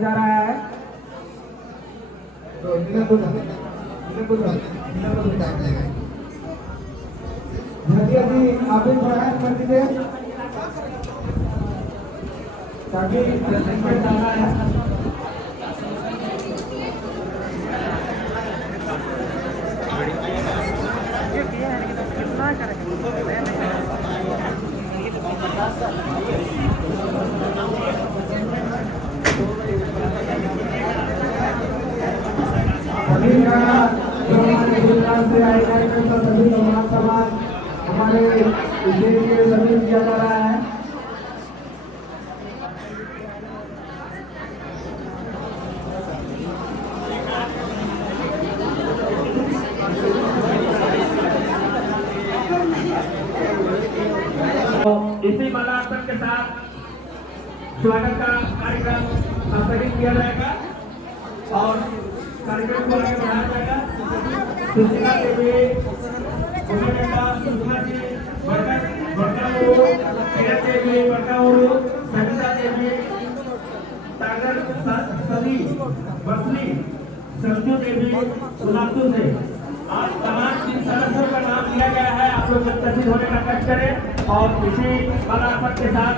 जा रहा है तो अभी आप भी थोड़ा हेल्प कर दीजिए ताकि जाना है। सभी का जो हमारे गुजरात से आए कार्यक्रम का सभी समाज हमारे देश के सभी किया जा रहा है। इसी मालार्पण के साथ स्वागत का कार्यक्रम स्थगित किया जाएगा और कार्यक्रम को आगे बढ़ाया जाएगा। सुशीला देवी, सुशीला जी, बड़काऊ, किरण देवी, बड़काऊ, सविता देवी, टागर सदी, बसली, संजू देवी, सुनातू से आज तमाम जिन सदस्यों का नाम लिया गया है आप लोग उपस्थित होने का कष्ट करें और इसी मालार्पण के साथ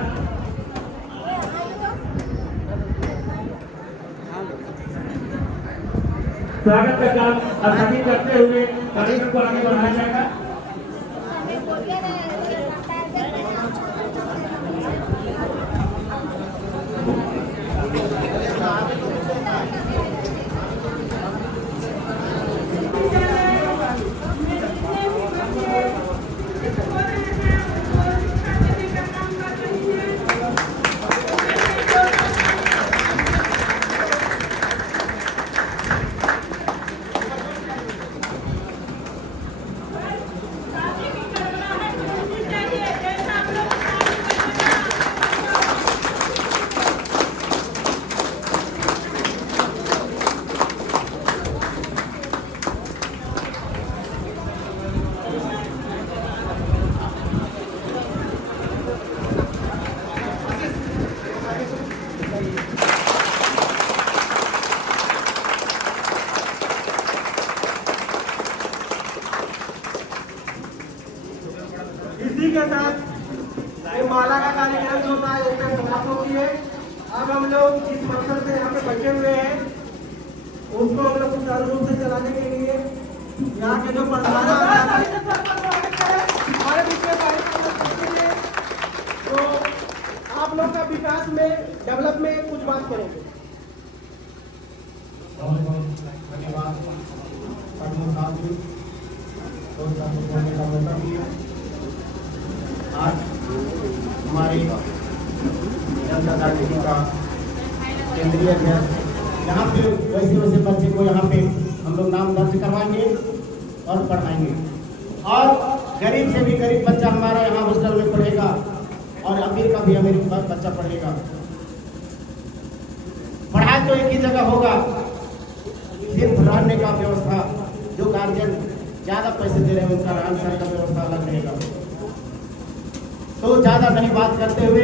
स्वागत का काम स्थगित करते हुए कार्यक्रम को आगे बढ़ाया जाएगा। इसी के साथ ये माला का कार्यक्रम जो था इसमें समाप्त होती है। अब हम लोग जिस मकसद से यहाँ पे बचे हुए हैं उसको हम लोग सुचारू रूप से चलाने के लिए यहाँ के जो प्रधान हमारे बीच में तो आप लोग का विकास में डेवलप में कुछ बात करेंगे। बहुत बहुत धन्यवाद बोलने का मौका दिया। आज हमारे जनता पार्टी का केंद्रीय अध्यक्ष यहाँ पे वैसे वैसे बच्चे को यहाँ पे हम लोग नाम दर्ज करवाएंगे और पढ़ाएंगे और गरीब से भी गरीब बच्चा हमारा यहाँ हॉस्टल में पढ़ेगा और अमीर का भी अमीर बच्चा पढ़ेगा। पढ़ाई तो एक ही जगह होगा, सिर्फ रहने का व्यवस्था जो गार्जियन ज्यादा पैसे दे रहे हैं उनका रहन सहन का व्यवस्था अलग रहेगा। तो ज्यादा नहीं बात करते हुए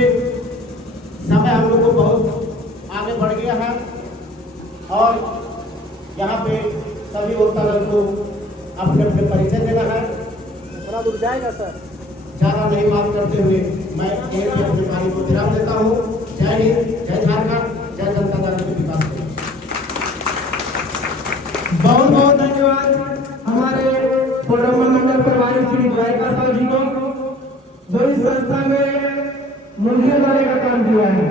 समय हम लोग को बहुत आगे बढ़ गया है और यहाँ पे सभी वक्ताओं को अपने अपने परिचय देना है। थोड़ा दूर जाएगा सर। ज्यादा नहीं बात करते हुए मैं अपनी वाणी को विराम देता हूँ। जय हिंद, जय झारखंड, जय जनता दल के विकास। बहुत बहुत धन्यवाद हमारे फोरम मंडल प्रभारी श्री द्वारिका साहब जी को जो इस संस्था में मुझे लाने का काम किया है।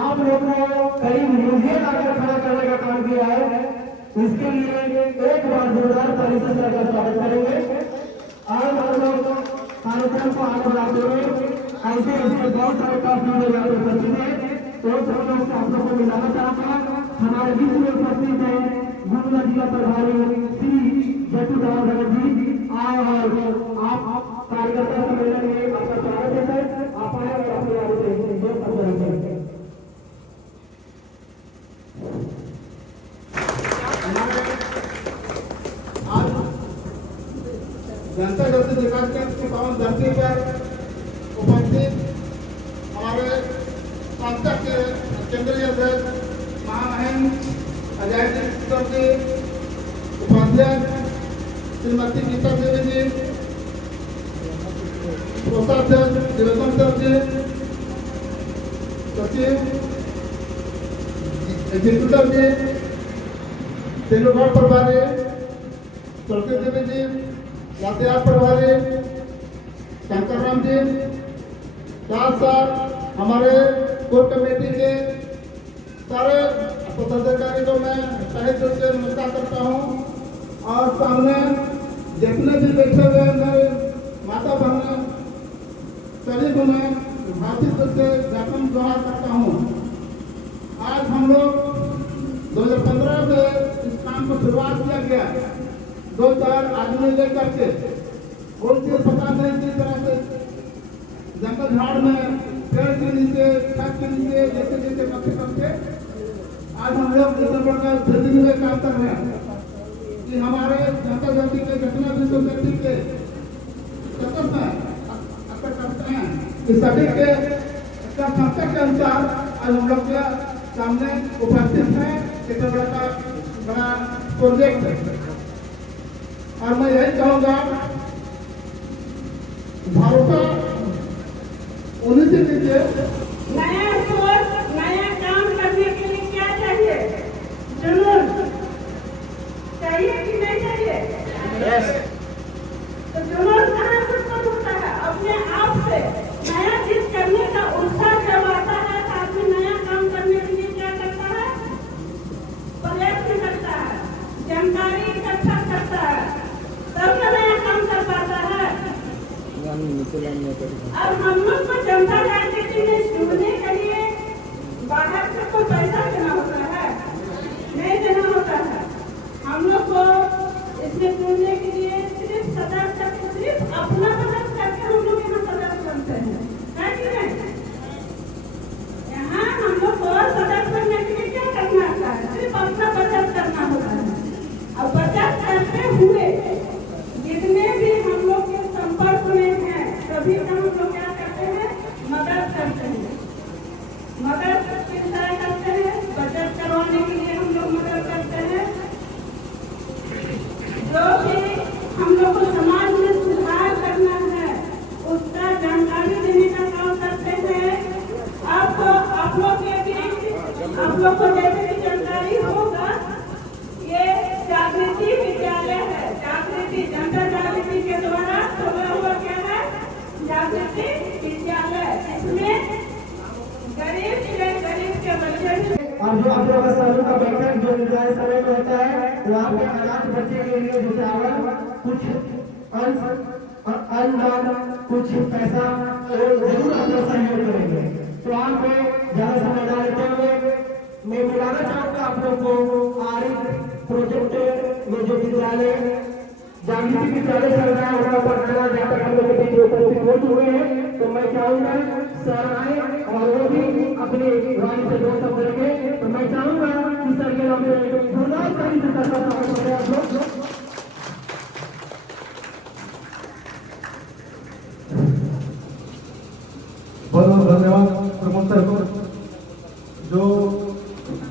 आप लोग को करीब मुझे लाकर खड़ा करने का काम किया है। इसके लिए एक बार जोरदार ताली से सर का स्वागत करेंगे और हम लोग कार्यक्रम को आगे बढ़ाते हुए ऐसे ऐसे बहुत सारे काफी लोग यहाँ उपस्थित हैं तो सब लोग से आप लोग को मिलाना चाहता हूँ। हमारे बीच में उपस्थित है गुरुला जिला प्रभारी श्री जटू राव जी और आप कार्यकर्ता सम्मेलन में आपका स्वागत है सर। आप आए और अपनी बात करेंगे। जनता जल्दी विकास के पावन धरती पर उपस्थित हमारे संस्था के केंद्रीय अध्यक्ष श्रीमती गीता देवी जी, कोषाध्यक्ष दिवेशन सर जी, सचिव एग्जीक्यूटिव जी, तेलुगु प्रभारी सरस्वती देवी जी, यातायात प्रभारी शंकर राम जी, साथ साथ हमारे कोर कमेटी के सारे पदाधिकारी को मैं तहे दिल से नमस्कार करता हूँ और सामने जितने भी बैठे हुए मेरे माता बहन सभी को मैं हार्दिक दिल से ज्ञापन जोहार करता हूँ। आज हम लोग 2015 से इस काम को शुरुआत किया गया, 2-4 आदमी लेकर के उनके पता नहीं किस तरह से जंगल झाड़ में पेड़ के नीचे छत के नीचे जैसे जैसे करते आज हम लोग इस प्रकार जिंदगी में काम कर रहे हैं कि हमारे जनता जल्दी के जितना भी सोसाइटी के सदस्य अक्सर करते हैं इस सभी के क्षमता के अनुसार आज हम लोग के सामने उपस्थित है कितना बड़ा प्रोजेक्ट है। और मैं यही कहूँगा भरोसा उन्हीं से लीजिए। नया सोच, नया काम करने के लिए क्या चाहिए? जुनून चाहिए कि नहीं चाहिए? तो जुनून कहाँ से उत्पन्न होता है? अपने आप से नया चीज करने का उत्साह जब आता है तो आदमी नया काम करने के लिए क्या करता है? प्रयत्न करता है, जानकारी इकट्ठा करता है, तब तो नया काम कर पाता है। अब हम लोग को जनता राजनीति में जुड़ने के लिए बाहर से कोई पैसा देना होता है, नहीं देना होता है। हम लोग को इसमें जुड़ने के लिए सिर्फ अपना मदद करके हम लोग यहाँ सदस्य बनते हैं, है कि नहीं? यहाँ हम लोग को सदस्य बनने के लिए क्या करना होता है? सिर्फ अपना बचत करना होता है। अब बचत करते हुए जितने भी हम लोग के संपर्क में हैं सभी का हम लोग क्या करते हैं? मदद करते हैं। मदद किस तरह करते हैं? बचत करवाने के लिए हम लोग मदद करते हैं। जो भी हम लोग को समाज में सुधार करना है उसका जानकारी देने का काम करते हैं। अब तो आप लोग के बीच आप लोग को जैसे भी जानकारी होगा, ये जागृति विद्यालय है। जागृति जनता जागृति के द्वारा खोला हुआ क्या है? जागृति विद्यालय। इसमें गरीब से गरीब के बच्चे और जो आप लोग का बैठक जो निर्धारित समय में होता है वहाँ पे अनाथ बच्चे के लिए जो चावल कुछ अनुदान कुछ पैसा जरूर आप लोग सहयोग करेंगे। तो आप ज्यादा समय न लेते हुए मैं बुलाना चाहूँगा आप लोग को आरिफ प्रोजेक्ट में जो विद्यालय जागृति विद्यालय चल रहा है वहाँ पर खाना जहाँ तक हम लोग के बीच उपस्थित हो चुके हैं। तो मैं चाहूँगा सर आए और वो भी अपने वाणी से 2 शब्द रखें। तो मैं चाहूँगा कि सर के नाम पे जोरदार ताली से आप लोग बहुत बहुत धन्यवाद प्रमोद सर को, जो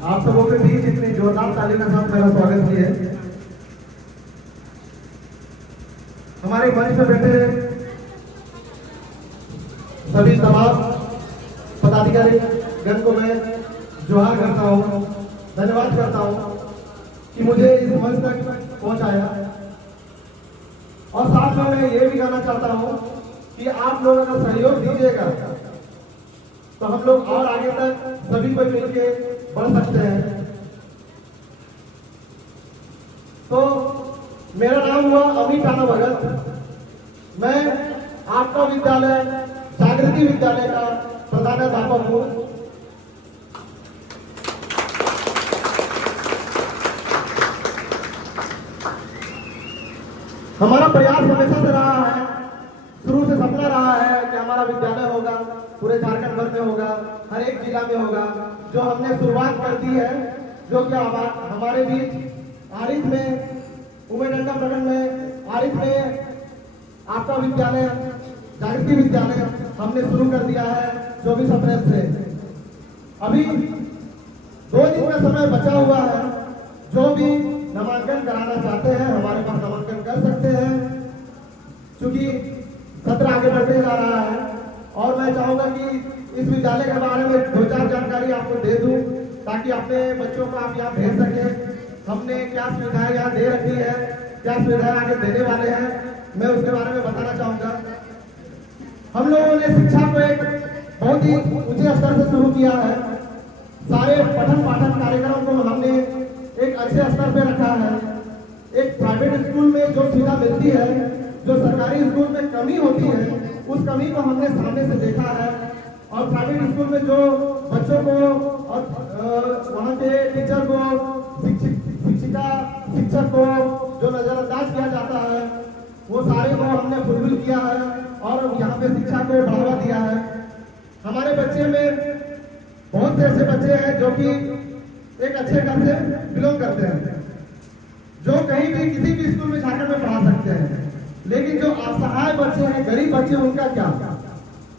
आप सबों के बीच इतनी जोरदार ताली के साथ मेरा स्वागत किए। हमारे मंच पर बैठे सभी तमाम पदाधिकारी गण को मैं जोहार करता हूँ, धन्यवाद करता हूँ कि मुझे इस मंच तक पहुँचाया। और साथ में मैं ये भी कहना चाहता हूँ कि आप लोग अगर सहयोग दीजिएगा तो हम लोग और आगे तक सभी को मिलके बढ़ सकते हैं। तो मेरा नाम हुआ अमित टाना भगत, मैं आपका विद्यालय जागृति विद्यालय का प्रधानाध्यापक हूँ। हमारा प्रयास हमेशा से रहा है, शुरू से सपना रहा है कि हमारा विद्यालय होगा, पूरे झारखंड भर में होगा, हर एक जिला में होगा। जो हमने शुरुआत कर दी है, जो कि हमारे बीच आरिफ में उमेडंडा प्रखंड में आरिफ में आपका विद्यालय जागृति विद्यालय हमने शुरू कर दिया है 24 अप्रैल से। अभी 2 दिन का समय बचा हुआ है। जो भी नामांकन कराना चाहते हैं हमारे पास नामांकन का कर सकते हैं, क्योंकि सत्र आगे बढ़ते जा रहा है। और मैं चाहूंगा कि इस विद्यालय के बारे में 2-4 जानकारी आपको दे दूं, ताकि अपने बच्चों को आप यहाँ भेज सकें। हमने क्या सुविधाएं यहाँ दे रखी है, क्या सुविधाएं आगे देने वाले हैं, मैं उसके बारे में बताना चाहूंगा। हम लोगों ने शिक्षा को एक बहुत ही ऊंचे स्तर से शुरू किया है। सारे पठन पाठन कार्यक्रम को हमने एक अच्छे स्तर पे रखा है। एक प्राइवेट स्कूल में जो सुविधा मिलती है, जो सरकारी स्कूल में कमी होती है, उस कमी को हमने सामने से देखा है। और प्राइवेट स्कूल में जो बच्चों को और वहाँ के टीचर को, शिक्षिका शिक्षक को जो नजरअंदाज किया जाता है, वो सारे को हमने फुलफिल किया है और यहाँ पे शिक्षा को बढ़ावा दिया है। हमारे बच्चे में बहुत से ऐसे बच्चे हैं जो कि एक अच्छे घर से बिलोंग करते हैं, जो कहीं भी किसी भी स्कूल में जाकर में पढ़ा सकते हैं। लेकिन जो असहाय बच्चे हैं, गरीब बच्चे, उनका क्या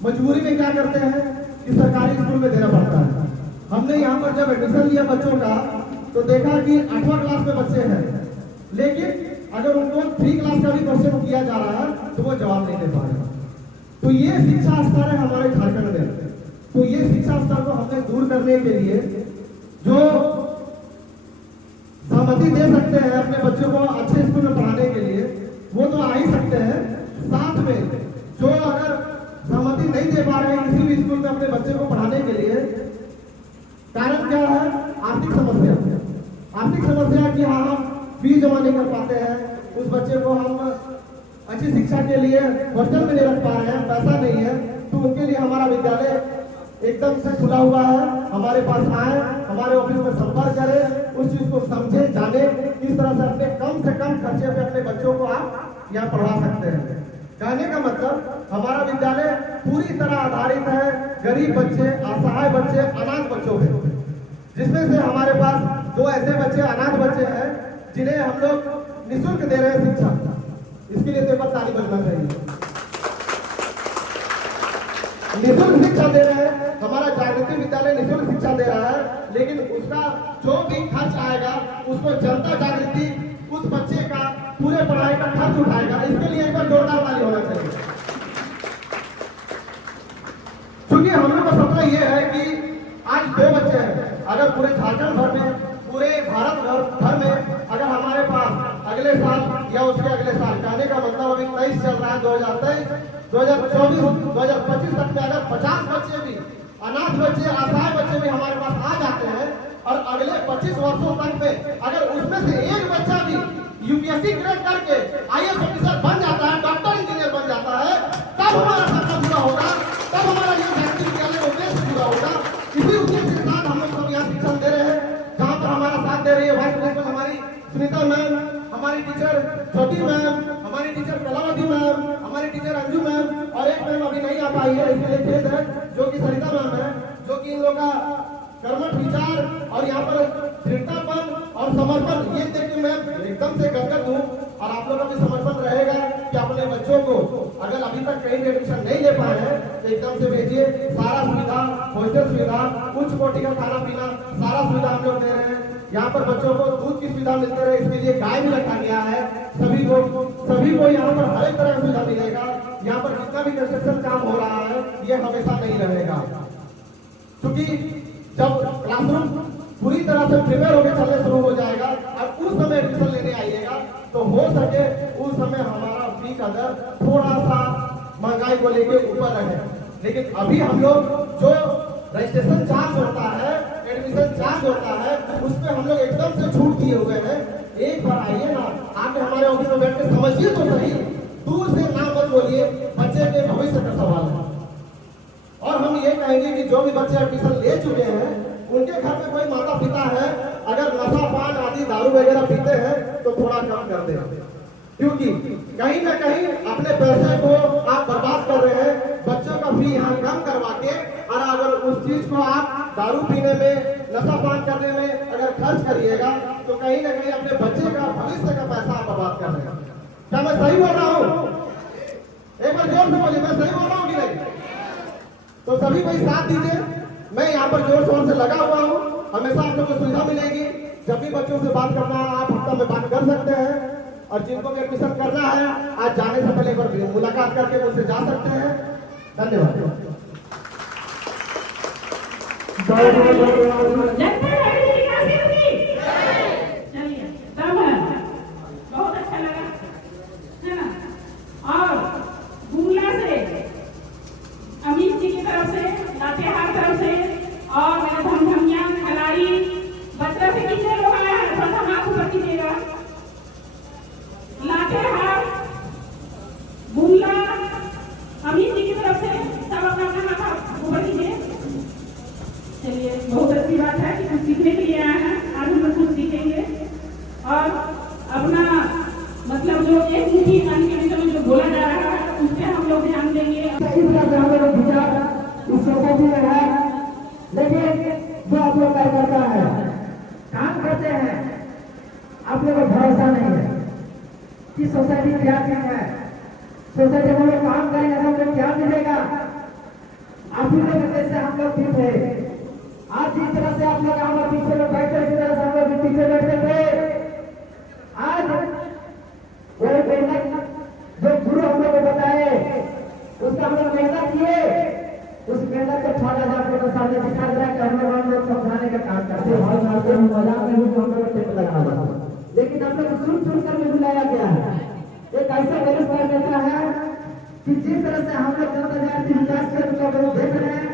मजबूरी में क्या करते हैं कि सरकारी स्कूल में देना पड़ता है। हमने यहाँ पर जब एडमिशन लिया बच्चों का, तो देखा कि 8वां क्लास में बच्चे हैं, लेकिन अगर उनको 3 क्लास का भी क्वेश्चन किया जा रहा है तो वो जवाब नहीं दे पा रहे। तो ये शिक्षा स्तर है हमारे झारखंड में। तो ये शिक्षा स्तर को हमने दूर करने के लिए जो सहमति दे सकते हैं अपने बच्चों को अच्छे स्कूल में पढ़ाने के लिए, वो तो आ ही सकते हैं। साथ में जो अगर सहमति नहीं दे पा रहे हैं किसी भी स्कूल में अपने बच्चे को पढ़ाने के लिए, कारण क्या है? आर्थिक समस्या। आर्थिक समस्या कि हाँ, हम फीस जमा नहीं कर पाते हैं, उस बच्चे को हम अच्छी शिक्षा के लिए हॉस्टल में नहीं रख पा रहे हैं, पैसा नहीं है, तो उनके लिए हमारा विद्यालय एकदम से खुला हुआ है। हमारे पास आए, हमारे ऑफिस में संपर्क करें, उस चीज को समझे, जाने, किस तरह से अपने कम से कम खर्चे पे अपने बच्चों को आप यहाँ पढ़ा सकते हैं। कहने का मतलब हमारा विद्यालय पूरी तरह आधारित है गरीब बच्चे, असहाय बच्चे, अनाथ बच्चों पे, जिसमें से हमारे पास 2 ऐसे बच्चे अनाथ बच्चे हैं जिन्हें हम लोग निःशुल्क दे रहे हैं शिक्षा। इसके लिए तो ताली बजना चाहिए। निःशुल्क शिक्षा दे रहे हैं, हमारा जागृति विद्यालय निःशुल्क शिक्षा दे रहा है, लेकिन उसका जो भी खर्च आएगा उसको जनता जागृति उस बच्चे का पूरे पढ़ाई का खर्च उठाएगा। इसके लिए एक बार जोरदार ताली होना चाहिए। क्योंकि हम लोग का सपना यह है कि आज 2 बच्चे हैं, अगर पूरे झारखंड भर में, पूरे भारत भर में अगर हमारे पास अगले साल या उसके अगले साल, कहने का मतलब अभी 23 चल रहा है, 2023, 2024, 2025 तक में अगर 50 बच्चे भी, अनाथ बच्चे, असहाय बच्चे भी हमारे पास आ जाते हैं और अगले 25 वर्षों तक में अगर उसमें से एक बच्चा भी यूपीएससी क्रैक करके आईएएस ऑफिसर बन जाता है, डॉक्टर इंजीनियर बन जाता है, तब हमारा सपना पूरा होगा, तब हमारा ये जागृति विद्यालय का उद्देश्य पूरा होगा। इसी उद्देश्य के साथ हम लोग सब यहाँ शिक्षण दे रहे हैं। जहाँ पर हमारा साथ दे रही है वाइस प्रिंसिपल हमारी सुनीता मैम, हमारी टीचर ज्योति मैम, हमारी टीचर कलावती मैम, हमारी टीचर अंजू मैम, और एक मैम अभी नहीं आ पाई है, इसके लिए खेद है, जो कि सरिता मैम है, जो कि इन लोगों का कर्मठ विचार और यहाँ पर दृढ़तापन और समर्पण, ये देख के मैं एकदम से गदगद हूँ। और आप लोगों का भी समर्पण रहेगा कि अपने बच्चों को अगर अभी तक कहीं एडमिशन नहीं ले पाए हैं तो एकदम से भेजिए। सारा सुविधा, हॉस्टल सुविधा, उच्च कोटि का खाना पीना, सारा सुविधा हम लोग दे रहे हैं। यहाँ पर बच्चों को दूध की सुविधा मिलती रहे, इसके लिए गाय भी रखा गया है। सभी को यहाँ पर हर एक तरह की सुविधा मिलेगा। यहाँ पर जितना भी कंस्ट्रक्शन काम हो रहा है ये हमेशा नहीं रहेगा, क्योंकि जब क्लासरूम पूरी तरह से प्रिपेयर होकर चलने शुरू हो जाएगा और उस समय एडमिशन लेने आइएगा तो हो सके उस समय हमारा फी का दर थोड़ा सा महंगाई को लेके ऊपर रहे। लेकिन अभी हम लोग जो रजिस्ट्रेशन चार्ज होता है, एडमिशन चार्ज होता है, उसमें हम लोग एकदम से छूट दिए हुए हैं। एक बार आइए ना, आके हमारे ऑफिस में बैठ के समझिए तो सही, दूर से ना मत बोलिए, बच्चे के भविष्य का सवाल है। और हम ये कहेंगे कि जो भी बच्चे एडमिशन ले चुके हैं उनके घर में कोई माता पिता है, अगर नशा पान आदि दारू वगैरह पीते हैं तो थोड़ा कम कर दें, क्योंकि कहीं ना कहीं अपने पैसे को आप बर्बाद कर रहे हैं। बच्चों का फी यहाँ कम करवा के और अगर उस चीज को आप दारू पीने में, नशा पान करने में अगर खर्च करिएगा तो कहीं ना कहीं अपने बच्चे का भविष्य का पैसा आप बर्बाद कर रहे हैं। क्या मैं सही बोल रहा हूँ? एक बार जोर से बोलिए, मैं सही बोल रहा हूँ कि नहीं? तो सभी कोई साथ दीजिए। मैं यहाँ पर जोर शोर से लगा हुआ हूँ, हमेशा आप लोगों को सुविधा मिलेगी। जब भी बच्चों से बात करना है आप हफ्ता में बात कर सकते हैं। और जिनको भी एडमिशन करना है आज जाने से पहले एक बार मुलाकात करके मुझसे जा सकते हैं। धन्यवाद। चलिए तब बहुत अच्छा लगा है ना। और गुमला से अमित जी की तरफ से, लातेहार तरफ से और मेरा धमधमिया खिलाड़ी बच्चा से कितने लोग आए हैं थोड़ा सा हाथ ऊपर कीजिएगा। लातेहार गुमला अमित जी की तरफ से सब अपना अपना हाथ ऊपर कीजिए। चलिए बहुत अच्छी बात है कि कुछ सीखने के लिए आए हैं। आज हम लोग कुछ सीखेंगे और अपना मतलब जो एक मुट्ठी अन्न के विषय में जो बोला जा रहा है उस पर हम लोग ध्यान देंगे। इस तरह से हम लोग विचार इस सोसाइटी में है, लेकिन जो आप लोग क्या करता है काम करते हैं, आप लोग को भरोसा नहीं है कि सोसाइटी क्या चीज है। सोसाइटी में लोग काम करेंगे तो हमको क्या मिलेगा। आप ही लोग कैसे हम लोग ठीक है। आज जिस तरह से आप लोग हमारे पीछे लोग बैठे इस तरह से हम लोग भी पीछे बैठे थे। आज वो मेहनत जो गुरु हम लोग को बताए उसका हम लोग मेहनत किए, उस मेहनत को फल आज आप लोग के सामने दिखा रहा है कि हम लोग समझाने का काम करते हैं। हर मारते हैं मजाक में भी हम लोग टेप लगाना पड़ता है, लेकिन हम लोग सुन कर में बुलाया गया है। एक ऐसा व्यवस्था देता है कि जिस तरह से हम लोग जनता जाति विकास के लोग देख रहे हैं,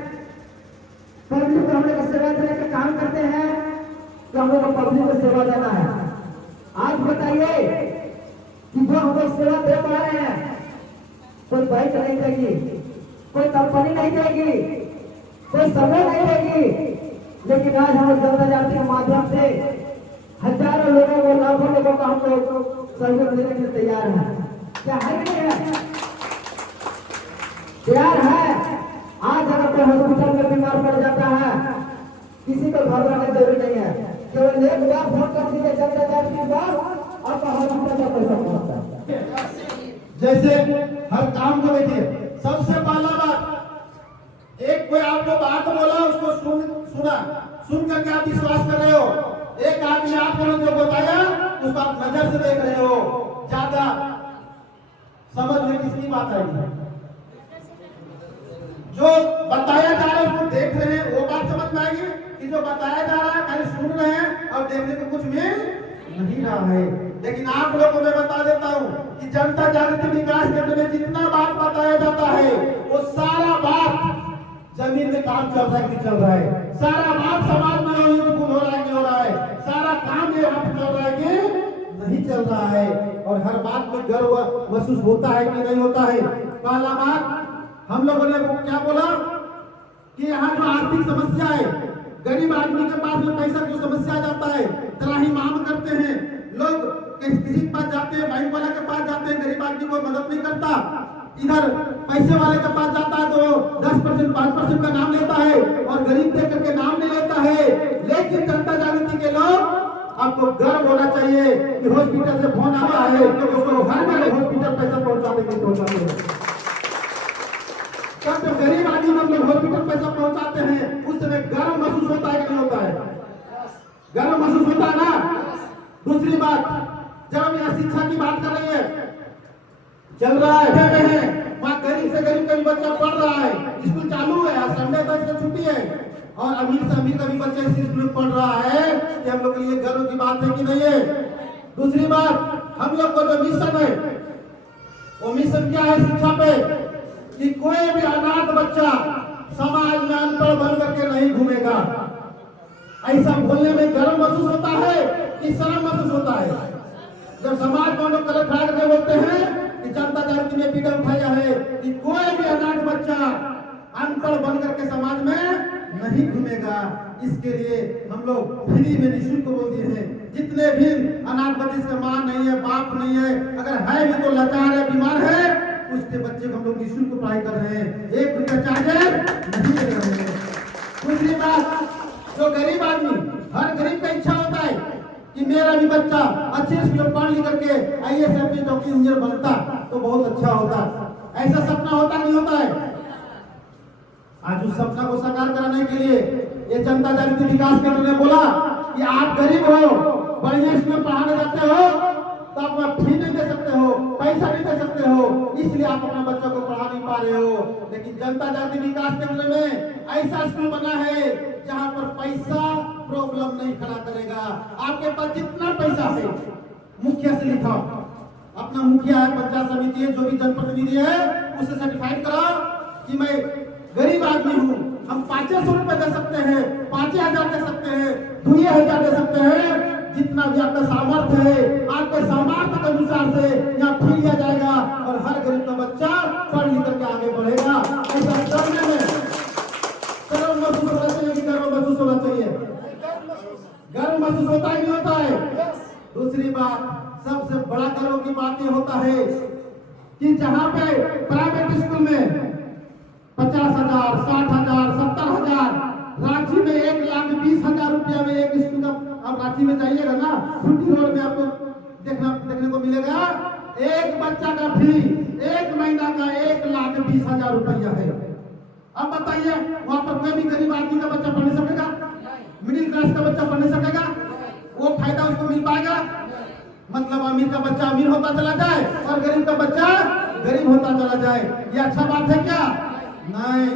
पब्लिक को हम लोग सेवा देने का काम करते हैं, तो हम लोग को पब्लिक को सेवा देना है। आज बताइए कि जो हम लोग सेवा दे पा रहे हैं, कोई बाइक नहीं देगी, कोई कंपनी नहीं देगी, कोई समय नहीं देगी, लेकिन आज हम लोग जनता जाति के माध्यम से हजारों लोगों को, लाखों लोगों को हम लोग सहयोग देने के लिए तैयार हैं। क्या है कि नहीं है? तैयार है। आज अगर कोई हॉस्पिटल में बीमार पड़ जाता है, किसी को घबराने की जरूरत नहीं है, केवल एक बार फोन कर दीजिए जनता जाति के पास, आपका हॉस्पिटल का पैसा पहुंचता है। जैसे हर काम को देखिए, सबसे पहला बात, एक कोई आपको बात बोला उसको सुन करके आप विश्वास कर रहे हो। एक आदमी आपको जो बताया उसको आप नजर से देख रहे हो, ज्यादा समझ में किसकी बात आएगी। जो बताया जा रहा है उसको देख रहे हैं, वो बात समझ में आएगी कि जो बताया जा रहा है खाली सुन रहे हैं और देखने को कुछ मिल नहीं रहा है। लेकिन आप लोगों को मैं बता देता हूं कि जनता जागृति विकास केंद्र में जितना बात बताया जाता है वो सारा बात जमीन में काम चल रहा है कि चल रहा है, सारा बात समाज में हो रहा है कि हो रहा है, सारा काम यहाँ पे चल रहा है कि नहीं चल रहा है, और हर बात में गर्व महसूस होता है कि नहीं होता है। पहला बात हम लोगों ने क्या बोला कि यहाँ जो आर्थिक समस्या है, गरीब आदमी के पास में पैसा जो समस्या आ जाता है, त्राही मांग करते हैं लोग, किसी के पास जाते हैं, बैंक वाला के पास जाते हैं, गरीब आदमी को मदद नहीं करता, इधर पैसे वाले के पास जाता है तो 10% 5% का नाम लेता है और गरीब देख करके नाम नहीं लेता है। लेकिन जनता जागृति के लोग, आपको गर्व होना चाहिए कि हॉस्पिटल से फोन आता है तो उसको घर में हॉस्पिटल पैसा पहुंचाने की पहुंचाते हैं। जब गरीब आदमी हम लोग हॉस्पिटल पैसा पहुंचाते हैं उस समय गर्व महसूस होता है कि नहीं होता है? गर्व महसूस होता है ना। दूसरी बात, जब हम यहाँ शिक्षा की बात कर रही है, चल रहा है वहाँ गरीब से गरीब का भी बच्चा पढ़ रहा है, स्कूल चालू है, आज संडे तक से छुट्टी है, और अमीर से अमीर का भी बच्चा इस स्कूल में पढ़ रहा है, कि हम लोग के लिए गर्व की बात है कि नहीं है? दूसरी बात, हम लोग का जो मिशन है वो मिशन क्या है शिक्षा पे, कि कोई भी अनाथ बच्चा समाज में अनपढ़ बन करके नहीं घूमेगा। ऐसा बोलने में गर्व महसूस होता है कि शर्म महसूस होता है? जब समाज में लोग कलर खड़ा करके बोलते हैं कि जनता जागृति ने पीड़ा उठाया है कि कोई भी अनाथ बच्चा अनपढ़ बन करके समाज में नहीं घूमेगा, इसके लिए हम लोग फ्री में निःशुल्क बोल दिए हैं। जितने भी अनाथ बच्चे जिसका मां नहीं है, बाप नहीं है, अगर है भी तो लाचार है, बीमार है, उसके बच्चे को हम लोग निःशुल्क पढ़ाई कर रहे हैं, 1 रुपया चार्जर नहीं ले रहे हैं। दूसरी बात, जो गरीब आदमी, हर गरीब का इच्छा होता है कि मेरा भी बच्चा अच्छे स्कूल में पढ़ लिख करके IAS MPS डॉक्टर इंजीनियर बनता तो बहुत अच्छा होता। ऐसा सपना होता नहीं होता है? आज उस सपना को साकार कराने के लिए ये जनता जागृति विकास केंद्र ने बोला कि आप गरीब हो, बढ़िया स्कूल में पढ़ाने जाते हो, तो तो आप फी नहीं दे सकते हो, पैसा नहीं दे सकते हो, इसलिए आप अपने बच्चों को पढ़ा नहीं पा रहे हो। लेकिन जनता जल्दी विकास केंद्र में ऐसा स्कूल बना है जहाँ पर पैसा प्रॉब्लम नहीं खड़ा करेगा। आपके पास जितना पैसा है मुखिया से लिखाओ, अपना मुखिया है, पंचायत समिति है, जो भी जनप्रतिनिधि है उससे सर्टिफाइड कराओ कि मैं गरीब आदमी हूँ, हम 500 रुपए दे सकते हैं, 5,000 दे सकते हैं, 2,000 दे सकते हैं, जितना भी आपका सामर्थ्य है आपके सामर्थ्य के अनुसार से यहाँ फी लिया जाएगा और हर गरीब का बच्चा पढ़ लिख करके आगे बढ़ेगा। ऐसा करने में गर्व महसूस होना चाहिए कि गर्व महसूस होना चाहिए? गर्व महसूस होता ही नहीं होता है। दूसरी बात, सबसे बड़ा गर्व की बात ये होता है कि जहाँ पे प्राइवेट स्कूल में 50,000, 60,000, 70,000, रांची में 1,20,000 रुपया में एक स्कूल का, आप रांची में जाइएगा ना, खूंटी रोड में आपको देखने को मिलेगा, एक बच्चा का फी एक महीना का 1,20,000 रुपया है। अब बताइए वहां पर कोई भी गरीब आदमी का बच्चा पढ़ नहीं सकेगा? मिडिल क्लास का बच्चा पढ़ नहीं सकेगा? वो फायदा उसको मिल पाएगा? मतलब अमीर का बच्चा अमीर होता चला जाए और गरीब का बच्चा गरीब होता चला जाए, ये अच्छा बात है क्या? नहीं।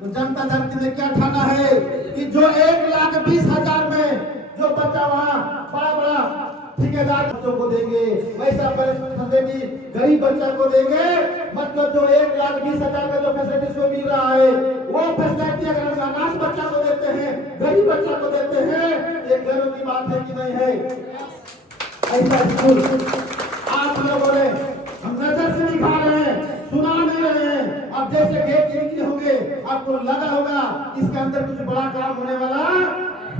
तो जनता जनार्दन ने क्या ठाना है कि जो 1,20,000 में जो बच्चा वहाँ बड़ा ठेकेदार बच्चों को देंगे, वैसा फैसिलिटी गरीब बच्चा को देंगे। मतलब जो 1,20,000 का जो फैसिलिटी को मिल रहा है वो फैसिलिटी अगर हम अनाथ बच्चा को देते हैं, गरीब बच्चा को देते हैं, ये गर्व की बात है कि नहीं है? ऐसा स्कूल आप लोगों ने हम नजर से दिखा रहे हैं, सुना नहीं रहे हैं। अब जैसे गेट निकले होंगे आपको लगा होगा इसके अंदर कुछ बड़ा काम होने वाला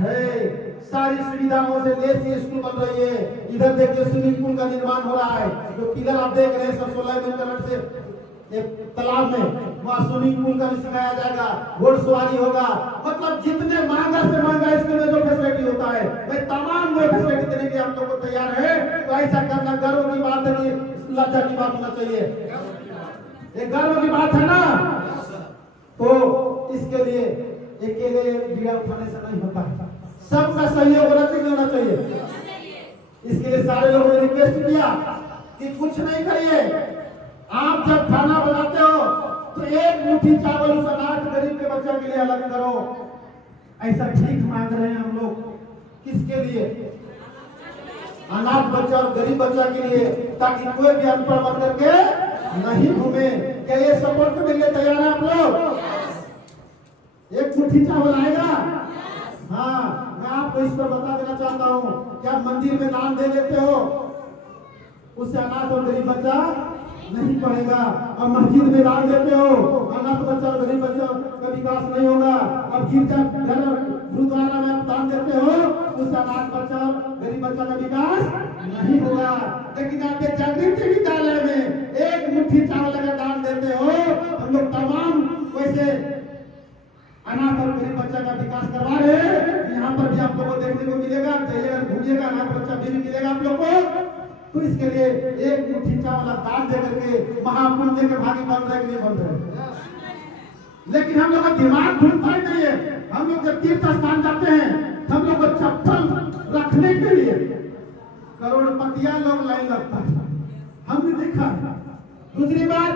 है। सारी सुविधाओं से लेस ये स्कूल बन रही है। इधर देखिए स्विमिंग पूल का निर्माण हो रहा है, जो पिलर आप देख रहे हैं सब 16 मीटर से एक तालाब में, वहाँ स्विमिंग पूल का भी सिखाया जाएगा, घोड़सवारी होगा। मतलब जितने महंगा से महंगा स्कूल में जो फैसिलिटी होता है वही तमाम वो फैसिलिटी देने के लिए हम लोग को तैयार है। तो ऐसा करना गर्व की बात है कि लज्जा की बात होना चाहिए? ये गर्व की बात है ना? तो इसके लिए अकेले बीड़ा उठाने से नहीं होता, सबका सहयोग होना चाहिए। इसके लिए सारे लोगों ने रिक्वेस्ट किया कि कुछ नहीं करिए, आप जब खाना बनाते हो तो एक मुट्ठी चावल उस अनाथ गरीब के बच्चों के लिए अलग करो। ऐसा भीख मांग रहे हैं हम लोग, किसके लिए? अनाथ बच्चा और गरीब बच्चा के लिए, ताकि कोई भी अनपढ़ बन करके नहीं घूमे। क्या ये सपोर्ट करने के लिए तैयार है आप लोग? एक मुट्ठी चावल आएगा? हाँ, मैं आपको इस पर बता देना चाहता हूँ, क्या मंदिर में दान दे देते हो उससे अनाथ और गरीब बच्चा नहीं पढ़ेगा। अब मस्जिद में दान देते हो, अनाथ बच्चा और गरीब बच्चा का विकास नहीं होगा। अब गिरजा घर गुरुद्वारा में दान देते हो, उससे अनाथ बच्चा और गरीब बच्चा का विकास नहीं होगा। लेकिन आपके जागृति विद्यालय में एक मुट्ठी चावल अगर दान देते हो, हम लोग तमाम वैसे अनाथ और गरीब बच्चा का विकास करवा रहे हैं। यहाँ पर भी आप लोगों को देखने को मिलेगा, जाइएगा घूमिएगा, अनाथ बच्चा भी मिलेगा आप लोग को। तो इसके लिए एक मुट्ठी चावल दान दे करके महापुण्य के भागी बन रहे के लिए बन रहे। लेकिन हम लोग का दिमाग खुलता ही नहीं है। हम लोग जब तीर्थ स्थान जाते हैं, हम लोग को चप्पल रखने के लिए करोड़पतिया लोग लाइन लगता है, हमने देखा। दूसरी बात,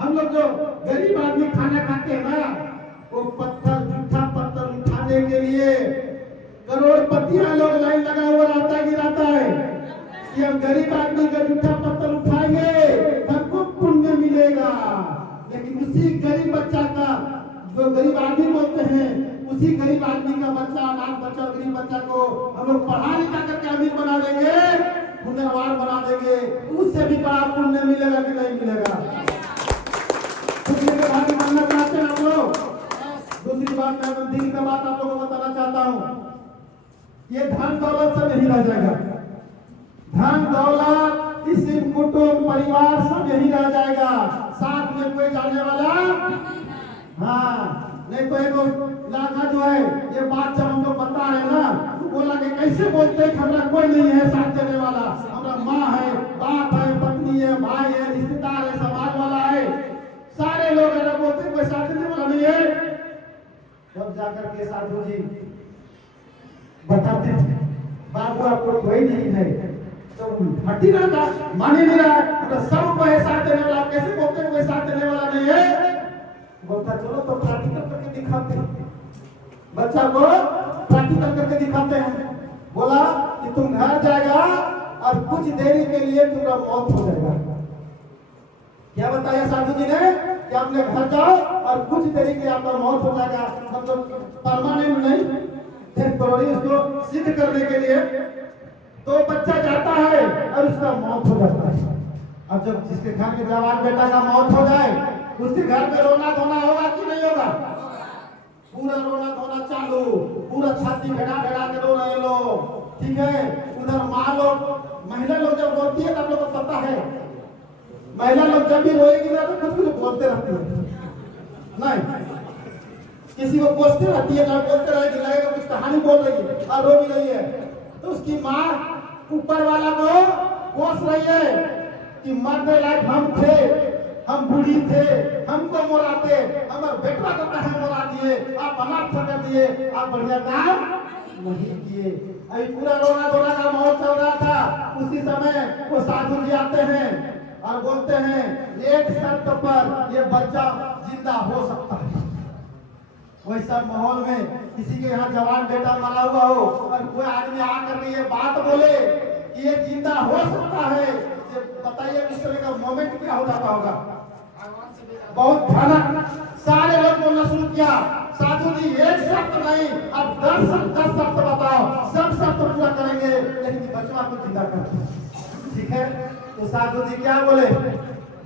हम लोग जो गरीब आदमी खाना खाते हैं ना, वो पत्थर जूठा पत्थर उठाने के लिए करोड़पतिया लोग लाइन लगा हुआ रहता है, गिराता है कि हम गरीब आदमी का जूठा पत्थर उठाएंगे हमको पुण्य मिलेगा। लेकिन उसी गरीब बच्चा का, जो गरीब आदमी बोलते हैं, उसी गरीब आदमी का बच्चा, अनाथ बच्चा, गरीब बच्चा को हम लोग पढ़ा लिखा करके अमीर बना देंगे, हुनरवान बना देंगे, उससे भी बड़ा पुण्य मिलेगा कि नहीं मिलेगा? पुण्य के भागी बनना चाहते हैं हम लोग। दूसरी बात, मैं दिल का बात आप लोगों को बताना चाहता हूँ, ये धन दौलत सब यही रह जाएगा। धन दौलत, किसी कुटुंब परिवार सब यही रह जाएगा, साथ में कोई जाने वाला हाँ नहीं। तो एक इलाका जो है, ये बात जब हम लोग बता रहे ना, तो बोला कि कैसे बोलते हैं, हमारा कोई नहीं है साथ देने वाला, हमारा माँ है, बाप है, पत्नी है, भाई है, रिश्तेदार है, समाज वाला है, सारे लोग अगर बोलते कोई साथ देने वाला नहीं है। जब जाकर के साधु जी बताते थे, बाबू आपको कोई नहीं है, तो हड्डी ना का मान ही नहीं रहा है, मतलब सब को साथ देने वाला, कैसे बोलते कोई साथ देने वाला नहीं है। बोलता चलो तो प्रैक्टिकल करके दिखाते हैं, बच्चा को प्रैक्टिकल करके दिखाते हैं। बोला कि तुम घर जाएगा और कुछ देरी के लिए तुम्हारा मौत हो जाएगा। क्या बताया साधु जी ने कि अपने घर जाओ और कुछ देरी के लिए आपका मौत हो जाएगा, मतलब परमानेंट नहीं, टेम्पोररी उसको सिद्ध करने के लिए। तो बच्चा जाता है और उसका मौत हो जाता है। अब जब जिसके घर के जवान बेटा का मौत हो जाए, उसके घर में रोना धोना होगा कि नहीं होगा? पूरा रोना धोना चालू, पूरा छाती भेड़ा भेड़ा के रो रहे लोग, ठीक है। उधर माँ लोग, महिला लोग जब रोती है तब लोग को पता है, महिला लोग जब भी रोएगी ना तो कुछ कुछ बोलते रहती है, नहीं किसी को कोसते रहती है, बोलते रहेगी, लगेगा कुछ कहानी बोल रही है और रो भी रही है। तो उसकी माँ ऊपर वाला को कोस रही है कि मरने लायक हम थे, हम बूढ़ी थे, हमको मोराते, हमारे बेटा को कहे मोरा दिए, आप अनाथ कर दिए, आप बढ़िया काम नहीं किए। अभी पूरा रोना धोना का माहौल चल रहा था। उसी समय वो साधु जी आते हैं और बोलते हैं एक शर्त पर ये बच्चा जिंदा हो सकता है। वैसा माहौल में किसी के यहाँ जवान बेटा मरा हुआ हो और कोई आदमी आकर ये बात बोले कि ये जिंदा हो सकता है, बताइए किस तरह का मोमेंट क्या हो जाता होगा। बहुत भयानक। सारे लोग बोलना शुरू किया, साधु जी एक शर्त नहीं, अब 10 शर्त बताओ, सब शर्त पूरा करेंगे लेकिन बचवा को जिंदा कर, ठीक है। तो साधु जी क्या बोले,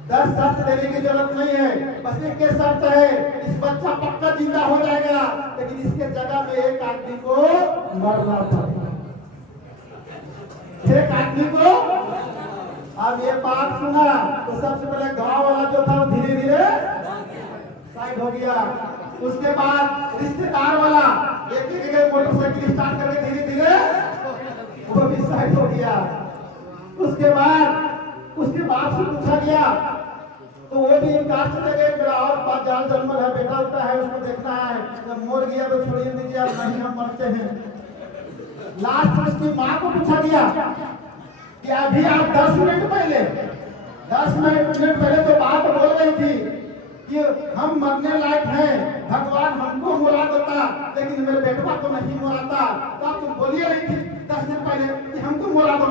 10 शर्त देने की जरूरत नहीं है, बस एक के शर्त है, इस बच्चा पक्का जिंदा हो जाएगा, लेकिन इसके जगह में एक आदमी को मरना पड़ेगा, एक आदमी को। अब ये बात सुना तो सबसे पहले गांव वाला जो था धीरे धीरे साइड हो गया। उसके बाद रिश्तेदार वाला एक एक मोटरसाइकिल स्टार्ट करके धीरे धीरे वो भी साइड हो गया। उसके बाद से पूछा गया तो वो भी इनकार चले गए, मेरा और 5 जान जन्मल है, बेटा होता है, उसको देखना है, जब मोर गया तो छोड़िए दीजिए, अब नहीं हम मरते हैं। लास्ट में उसकी माँ को पूछा गया कि अभी आप 10 मिनट पहले तो बात बोल रही थी कि हम मरने लायक हैं, भगवान हमको मुरा देता लेकिन मेरे बेटवा को नहीं मुराता, तो आप तुम बोलिए रही थी 10 दिन पहले कि हमको मुरा दो,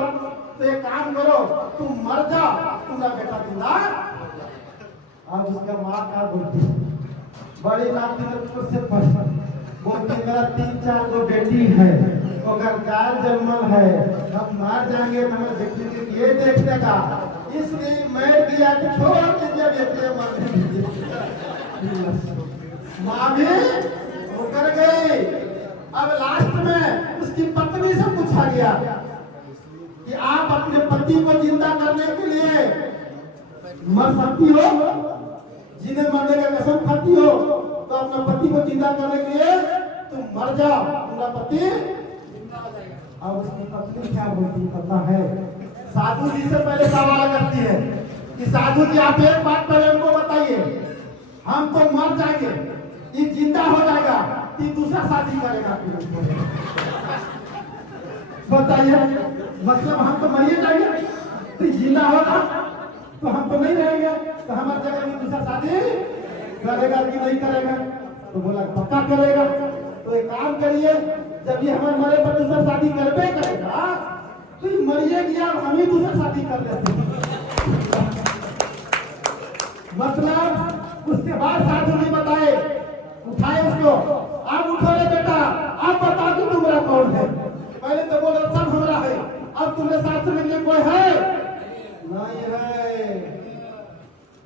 तो एक काम करो तुम मर जाओ, तुम्हारा बेटा जिंदा। अब उसका माँ का बोलती, बड़ी नाती से बोलती मेरा 3-4 गो बेटी है, अगर गाय जन्मल है, हम मार जाएंगे तो हमारे बेटी के ये देख लेगा, इसलिए मैं दिया कि छोड़ दीजिए बेटे मरने दीजिए। माँ भी वो कर गई। अब लास्ट में उसकी पत्नी से पूछा गया कि आप अपने पति को जिंदा करने के लिए मर सकती हो, जिन्हें मरने का कसम खाती हो, तो अपने पति को जिंदा करने के लिए तुम मर जाओ, तुम्हारा पति जिंदा हो जाएगा। अब उसकी पत्नी क्या बोलती पता है, साधु जी से पहले सवाल करती है कि साधु जी आप एक बात पहले उनको बताइए, हम तो मर जाएंगे, ये जिंदा हो जाएगा, ये दूसरा शादी करेगा, बताइए, मतलब हम तो मरिए जाएंगे, तो जिंदा होगा तो हम तो नहीं रहेंगे, तो हमारी जगह में दूसरा शादी करेगा कि नहीं करेगा? तो बोला पक्का करेगा। तो एक काम करिए, जब ये हमारे मरे पर दूसरा शादी करबे करेगा तो ये मरिए गया, हम ही दूसरा शादी कर लेते हैं। मतलब उसके बाद साधु जी बताए, उठाए उसको, अब उठो रे बेटा, अब बता दो तुम्हारा कौन है। पहले तो बोला सब हमारा है, अब तुम्हारे साथ में कोई है नहीं है।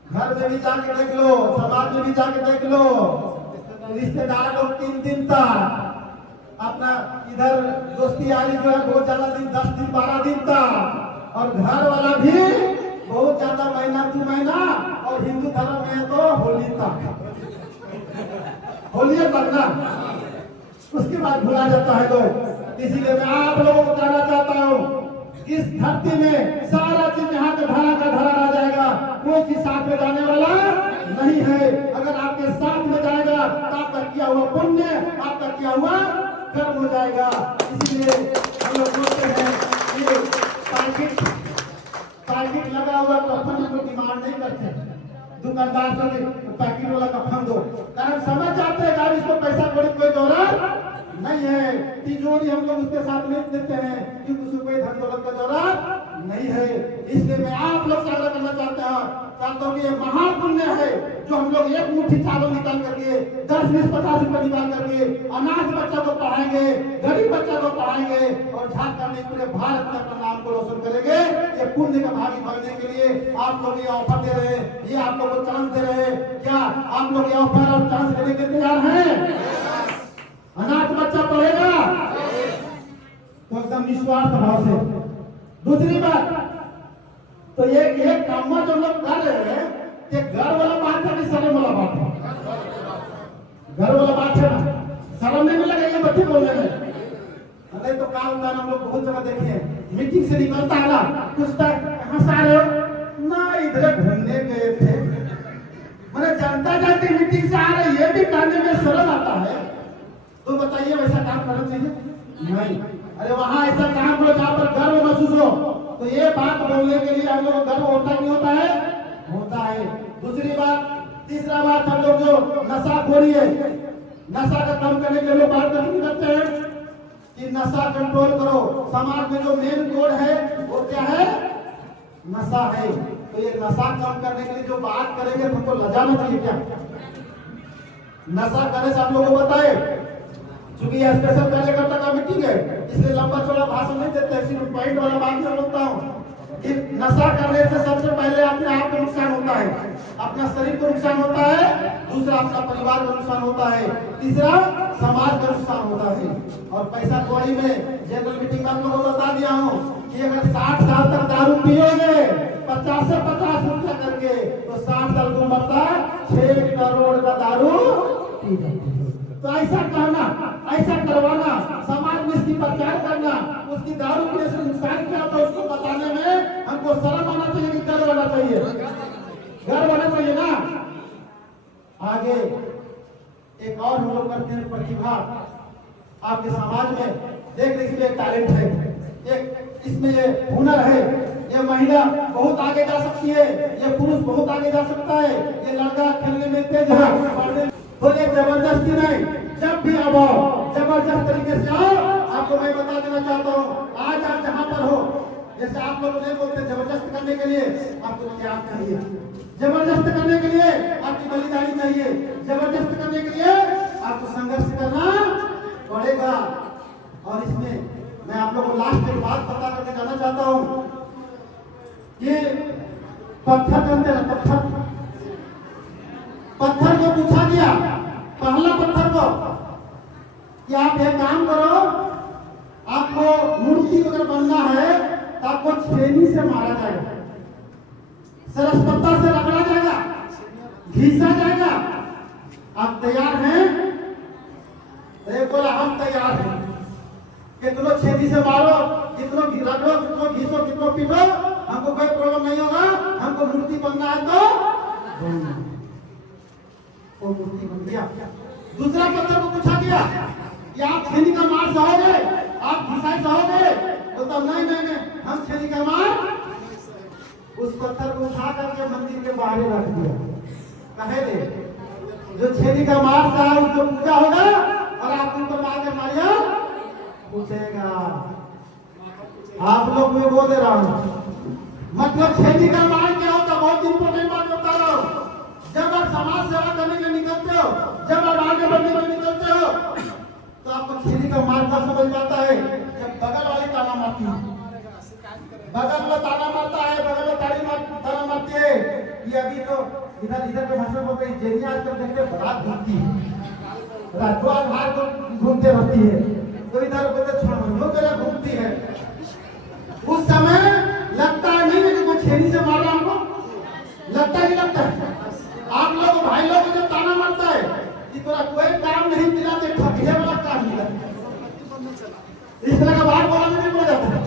घर में भी जाके देख लो, समाज में भी जाके देख लो, रिश्तेदार लोग 3 दिन तक अपना इधर दोस्ती यारी जो है बहुत ज्यादा दिन, 10 दिन 12 दिन तक, और घर वाला भी बहुत ज्यादा महीना 2 महीना, और हिंदू धर्म में तो होली तक ना, उसके बाद भुला जाता है लोग। इसीलिए मैं आप लोगों को कहना चाहता हूँ, इस धरती में सारा चीज यहाँ पे धरा का धरा रह जाएगा, कोई चीज साथ में जाने वाला नहीं है। अगर आपके साथ में जाएगा तो आपका किया हुआ पुण्य, आपका किया हुआ कर्म हो जाएगा। इसलिए हम लोग बोलते हैं कि दुकानदार से पैकेट वाला कफन दो, कारण समझ जाते हैं कि इसको पैसा कौड़ी कोई जरूरत नहीं है, तिजोरी हम लोग उसके साथ नहीं देते हैं क्योंकि उसको कोई धन दौलत का जरूरत नहीं है। इसलिए मैं आप लोग से आग्रह करना चाहता हूँ कि ये महापुण्य है जो हम लोग एक मुट्ठी चावल निकाल करके 10, 20, 50 रुपए निकाल करके अनाथ बच्चा को पढ़ाएंगे, गरीब बच्चा को पढ़ाएंगे और झारखंड में पूरे भारत में अपना नाम को रोशन करेंगे। ये पुण्य का भागी बनने के लिए आप लोग ये ऑफर दे रहे हैं, ये आप लोग को चांस दे रहे हैं, क्या आप लोग ये ऑफर और चांस देने के तैयार हैं? अनाथ बच्चा पढ़ेगा तो एकदम निस्वार्थ भाव से। दूसरी बात तो ये काम जो लोग कर रहे हैं ये घर वाला बात है कि शर्म वाला बात है? घर वाला बात है ना, शर्म नहीं मिलेगा ये बच्चे बोलने में? नहीं तो काम होता है, हम लोग बहुत जगह देखे हैं, मीटिंग से निकलता है ना, पूछता है कहाँ से आ रहे हो? ना इधर घूमने गए थे। मैंने जनता जाती मीटिंग से आ रहे ये भी करने में शर्म आता है? तो बताइए वैसा काम करना चाहिए? नहीं। अरे वहां ऐसा काम करो जहाँ पर गर्व महसूस हो। तो ये बात बोलने के लिए हम लोग को गर्व होता नहीं होता है? होता है। दूसरी बात, तीसरा बात, हम लोग जो नशाखोरी है, नशा का कम करने के लिए बात करते हैं कि नशा कंट्रोल करो। समाज में जो मेन कोड है वो क्या है? नशा है। तो ये नशा कम करने के लिए जो बात करेंगे हमको लजाना चाहिए क्या? नशा करने से हम लोग को बताए, क्योंकि यह स्पेशल कार्यकर्ता का मीटिंग है इसलिए लंबा चौड़ा भाषण नहीं देते, सिर्फ पॉइंट वाला बात मैं बोलता हूँ कि नशा करने से सबसे पहले अपने आप को नुकसान होता है, अपना शरीर को नुकसान होता है, दूसरा अपना परिवार को नुकसान होता है, तीसरा समाज का नुकसान होता है। और पैसा कौड़ी में जनरल मीटिंग में आप लोगों को बता दिया हूँ कि अगर 60 साल तक दारू पियोगे 50 से 50 रुपया करके तो 60 साल की उम्र तक 6 करोड़ का दारू पी जाते। तो ऐसा कहना, ऐसा करवाना, समाज में इसकी प्रचार करना, उसकी दारू पीने से नुकसान क्या होता है उसको बताने में हमको शर्म आना चाहिए कि गर्व आना चाहिए? गर्व आना चाहिए ना। आगे एक और हम लोग करते हैं प्रतिभा। आपके समाज में देख लीजिए टैलेंट है, एक इसमें ये हुनर है, ये महिला बहुत आगे जा सकती है, ये पुरुष बहुत आगे जा सकता है, ये लड़का खेलने में तेज है, तो ये जबरदस्ती नहीं, जब भी अब जबरदस्त तरीके से आओ। आपको मैं बता देना चाहता हूँ, आज आप जहाँ पर हो, जैसे आप लोग नहीं बोलते जबरदस्त करने के लिए आपको त्याग चाहिए, जबरदस्त करने के लिए आपकी बलिदानी चाहिए, जबरदस्त करने के लिए आपको संघर्ष करना पड़ेगा। और इसमें मैं आप लोगों को लास्ट एक बात बता करके जाना चाहता हूँ, ये पत्थर बनते हैं, पत्थर को पूछा गया, पहला पत्थर को कि आप एक काम करो, आपको मूर्ति अगर बनना है तो आपको छेनी से मारा जाएगा, सरसपत्ता से रगड़ा जाएगा, घिसा जाएगा। आप तैयार हैं? एक बोला हम तैयार हैं, कितनों छेनी से मारो, कितनों रगड़ो, कितनों घिसो, कितनों पीटो, हमको कोई प्रॉब्लम नहीं होगा, हमको मूर्ति बनना है तो वो मूर्ति बन गया। दूसरा पत्थर को पूछा गया कि आप छेनी का मार सहोगे, आप घिसाई सहोगे? तो तब नहीं, हम छेनी का मार। उस पत्थर को उठा करके मंदिर के बाहर रख दिया, कहे दे जो छेनी का मार था उसको पूजा होगा और आप उनको मार मारिया पूछेगा। आप लोग मैं बोल दे रहा हूँ, मतलब छेनी का मार क्या होता? बहुत इंपॉर्टेंट बात बता रहा हूँ। जब आप समाज सेवा करने के लिए निकलते हो, जब आप आगे बढ़ने के लिए निकलते हो, तो आपको छेनी का मार्ग समझ में आता है जब बगल वाली ताना मारती है, बगल में ताना मारता है, बगल में ताना मारती है कि अभी तो इधर के भाषा में कोई जेनिया आजकल देखते बारात घूमती है, रातों बाहर को घूमते रहती है, तो इधर बोलते छोड़ो जरा घूमती है। उस समय लगता है नहीं कि कोई छेनी से मार रहा हमको, लगता ही लगता है। आप लोग भाई लोग जब ताना मारता है कि तोरा कोई काम नहीं मिला तो ठगिए वाला काम मिला, इस तरह का बात बोला नहीं बोला जाता है।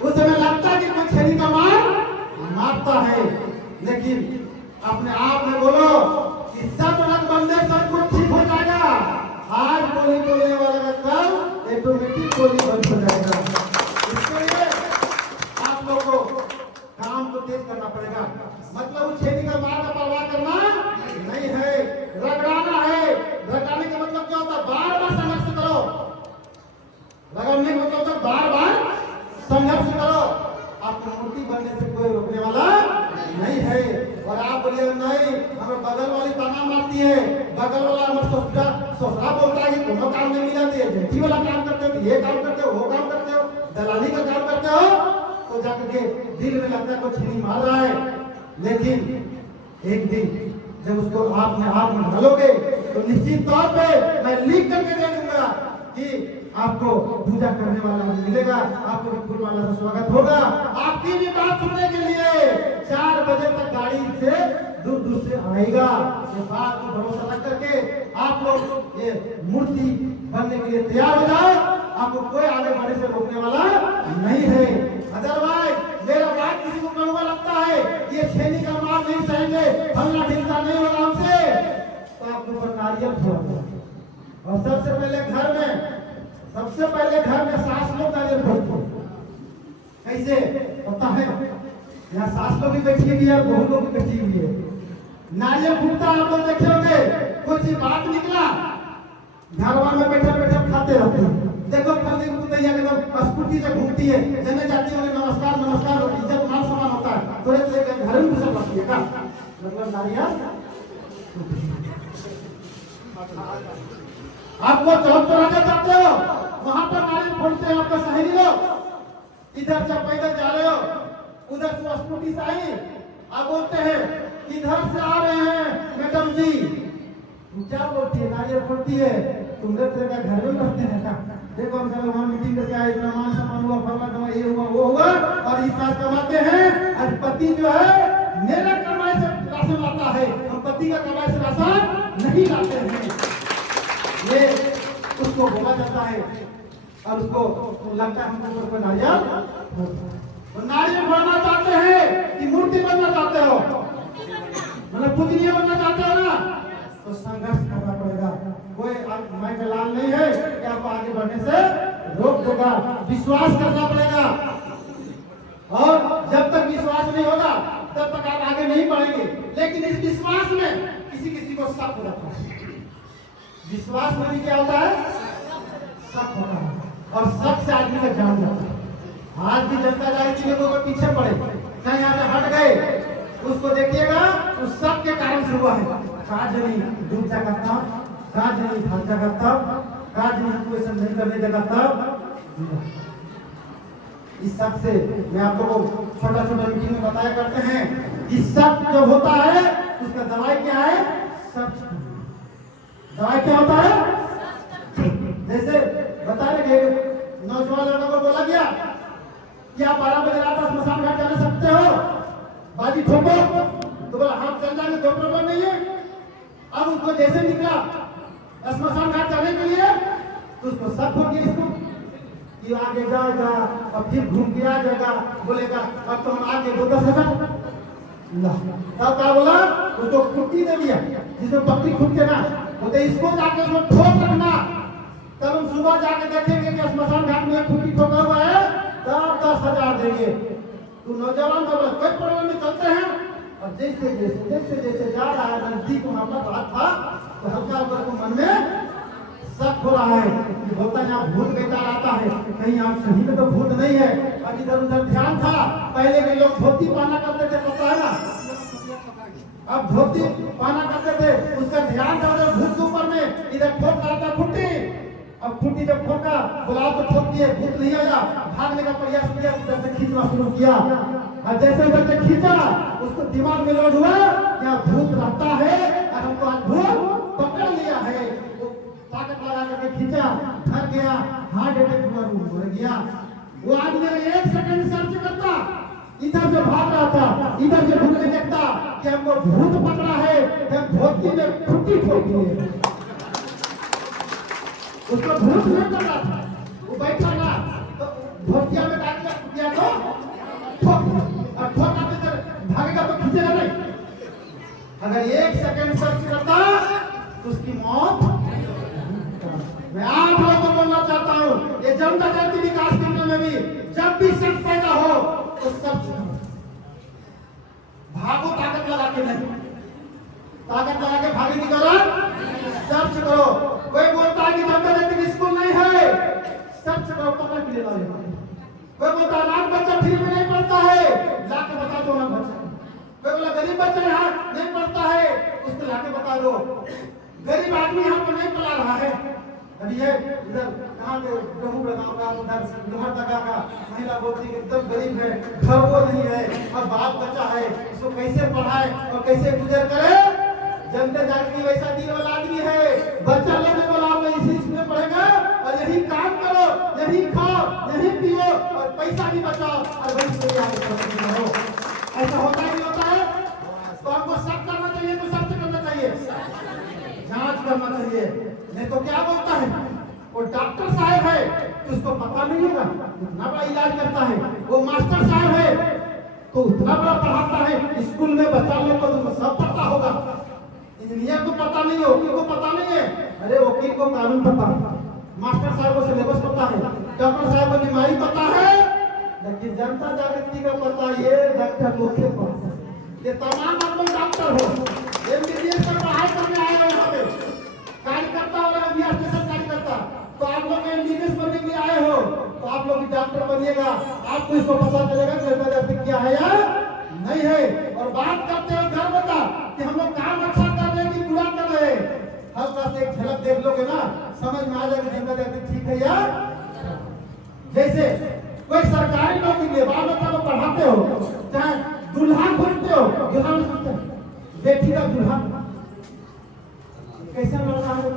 उस समय लगता है कि कोई छेनी का मार मारता है, लेकिन अपने आप में बोलो कि सब रंग बंदे सब कुछ ठीक हो जाएगा। आज बोली बोलने वाला का कल ऑटोमेटिक बोली बंद हो जाएगा। इसके लिए आप लोगों को काम को तेज करना पड़ेगा, मतलब उस छेनी का मार का परवाह करना संघर्ष करो, आपको मूर्ति बनने से कोई रोकने वाला नहीं है। और आप बोलिए नहीं हमें बगल वाली ताना मारती है, बगल वाला हमें सोचना बोलता है कि तुम्हें काम नहीं मिला, जेठी वाला काम करते हो, ये काम करते हो, वो काम करते हो, दलाली का काम करते हो, तो जाकर के दिल में लगता है कोई छीनी मार रहा है। लेकिन एक दिन जब उसको आप में ढालोगे तो निश्चित तौर पे मैं लिख करके दे दूंगा कि आपको पूजा करने वाला मिलेगा, आपको फूल माला से स्वागत होगा। आपकी भी बात सुनने के लिए 4 बजे तक गाड़ी से दूर दूर से आएगा। ये बात को भरोसा रख करके आप लोग ये मूर्ति बनने के लिए तैयार हो जाओ, आपको कोई आगे बढ़ने से रोकने वाला नहीं है। अदरवाइज मेरा बात किसी को कड़वा लगता है, ये छेनी का मार नहीं सहेंगे, फलना ढिलता नहीं होगा हमसे, तो आपके ऊपर नारियल फोड़। और सबसे पहले घर में सास लोग नारियल फोड़ते। कैसे पता है? यहाँ सास लोग भी बैठी हुई है, बहू लोग भी बैठी हुई है। नारियल फूटता आप लोग देखे होंगे, कुछ बात निकला, घरवा में बैठे बैठे खाते रहते हैं। देखो फल्ली कुतैया के स्कूटी से घूमती है, जने जाती है नमस्कार नमस्कार, इज्जत मान सम्मान होता है, तुरंत लेकर घर में घुसल पड़ती है का मतलब नारियल। आप वो चौक चौराहे जाते हो, वहां पर नारियल फोड़ते हैं आपका सहेली लोग। इधर जब पैदल जा रहे हो, उधर से स्कूटी से आई, आप बोलते हैं इधर से आ रहे हैं मैडम जी, क्या बोलती है? नारियल फोड़ती है। तुम लोग तेरे का घर में रहते हैं क्या? देखो हम सब वहां मीटिंग करके आए, इतना मान सम्मान हुआ, फलना ये हुआ वो हुआ, और इस बात कमाते हैं। और पति जो है मेरा कमाई से राशन लाता है, हम पति का कमाई से राशन नहीं लाते हैं। ये उसको बोला जाता है और उसको लगता है हमको कोई नारियल। तो नारियल बनना चाहते हैं कि मूर्ति बनना चाहते हो, मतलब पूजनीय बनना चाहते हो ना, तो संघर्ष करना पड़ेगा। कोई मैं का लाल नहीं है कि आपको आगे बढ़ने से रोक देगा, विश्वास करना पड़ेगा। और जब तक विश्वास नहीं होगा तब तक आप आगे नहीं बढ़ेंगे। लेकिन इस विश्वास में किसी को शक हो जाता है। विश्वास में क्या होता है? शक होता है, और शक से आदमी का जान जाता है। आज भी जनता जाएगी लोगों के पीछे पड़े, कहीं यहाँ से हट गए, उसको देखिएगा उस शक के कारण से हुआ है। काजनी डूब जाता था, काजनी भाग जाता था, काजनी हमको ऐसा नहीं करने देगा तब। इस शक से मैं आप लोगों को छोटा छोटा मीटिंग में बताया करते हैं, इस शक जो होता है उसका दवाई क्या है? सच। दवाई क्या होता है? जैसे बता रहे नौजवान लड़कों को बोला गया कि आप 12 बजे रात स्मशान घाट जा सकते हो, बाजी ठोको, तो बोला हाँ चल जाएंगे, कोई प्रॉब्लम नहीं है। अब उसको जैसे निकला स्मशान घाट जाने के लिए, तो उसको शक हो गया इसको कि आगे जाएगा और फिर घूम के आ जाएगा, बोलेगा अब तो हम आगे 10,000। तब क्या बोला? उसको खुट्टी दे दिया, जिसमें बकरी खुटते ना, बोलते इसको जाके उसमें ठोक रखना, तब हम सुबह जाके देखेंगे कि स्मशान घाट में खुट्टी ठोका हुआ है, तब 10,000 देंगे। तो नौजवान को कोई प्रॉब्लम नहीं, चलते हैं। और जैसे जा रहा है नजदीक वहां पर बात था, तो हल्का हल्का मन में शक हो रहा है कि बोलता है यहाँ भूत बेकार आता है, कहीं आप सही में तो भूत नहीं है। और इधर उधर ध्यान था, पहले के लोग धोती पहना करते थे, पता है ना, अब धोती पहना करते थे, उसका ध्यान था उधर भूत के ऊपर में, इधर ठोक रहा था खुट्टी। अब खुट्टी जब ठोका, बुलाओ तो ठोक दिए, भूत नहीं आया, भागने का प्रयास किया, उधर से खींचना शुरू किया। और जैसे उधर से खींचा, उसको दिमाग में लोड हुआ क्या भूत रहता है, और हमको आज भूत पकड़ लिया है। ताकत लगा करके खींचा, थक गया, हार्ट अटैक हुआ, मर गया। वो आदमी 1 सेकंड सर्च करता, इधर से भाग रहा था, इधर से घूम के देखता कि हमको भूत पकड़ा है, हम धोती में खुट्टी ठोक दिए। उसको भूत नहीं पकड़ा था, वो बैठा ना, तो धोतिया में डाल दिया तो ठोक दिया, और ठोका तो भागेगा तो खींचेगा नहीं। अगर 1 सेकंड सर्च करता तो उसकी मौत। मैं आप लोगों को बोलना चाहता हूँ, ये जनता जन विकास करने में भी जब भी शक पैदा हो तो सर्च करो, भागो ताकत लगा के नहीं, ताकत लगा के भागने की जरूरत, सर्च करो। कोई बोलता है कि जनता जन स्कूल नहीं है, सर्च करो, पता के लिए कोई बोलता है गरीब बच्चा यहाँ नहीं पढ़ता है उसको लाके बता दो। गरीब आदमी यहाँ पर नहीं पढ़ा रहा है। अभी है इधर कहाँ के गहूँ गाँव का उधर लोहर तका का महिला बोलती है एकदम गरीब है, घर वो नहीं है और बाप बच्चा है, इसको कैसे पढ़ाए और कैसे गुजर करे। जनता जागृति वैसा दिल वाला आदमी है, बच्चा लेने वाला आप इसी इसमें पढ़ेगा और यही काम करो, यही खाओ, यही पियो और पैसा भी बचाओ और भविष्य हो। ऐसा होता ही होता है। तो आपको सब करना चाहिए तो सबसे करना चाहिए, जांच करना चाहिए। नहीं तो क्या बोलता है वो डॉक्टर साहब है तो उसको पता नहीं होगा, इतना बड़ा इलाज करता है। वो मास्टर साहब है तो उतना बड़ा पढ़ाता है, स्कूल में बच्चा लोग को तो सब पता होगा। इंजीनियर को पता नहीं है, वकील को पता नहीं है, अरे वकील को कानून पता है, मास्टर साहब को सिलेबस पता है, डॉक्टर साहब को बीमारी पता है, लेकिन जनता जागृति का पता ये डॉक्टर लोग के पास। ये तमाम आप लोग डॉक्टर हो, एमबीबीएस का पढ़ाई करने आए हो यहाँ पे, कार्यकर्ता और कार्यकर्ता, तो आप लोग एमबीबीएस बनने के लिए आए हो तो आप लोग भी डॉक्टर बनिएगा। आपको इसको पता चलेगा कि जनता जागृति क्या है या नहीं है। और बात करते हो गर्व का कि हम लोग काम अच्छा कर रहे हैं कि बुरा कर रहे हैं, हल्का से एक झलक देख लोगे ना समझ में आ जाएगा जनता जागृति ठीक है या। जैसे कोई सरकारी नौकरी के बाल बच्चा को पढ़ाते हो, चाहे दुल्हन खोजते हो, बेटी का दुल्हन कैसा लड़का है।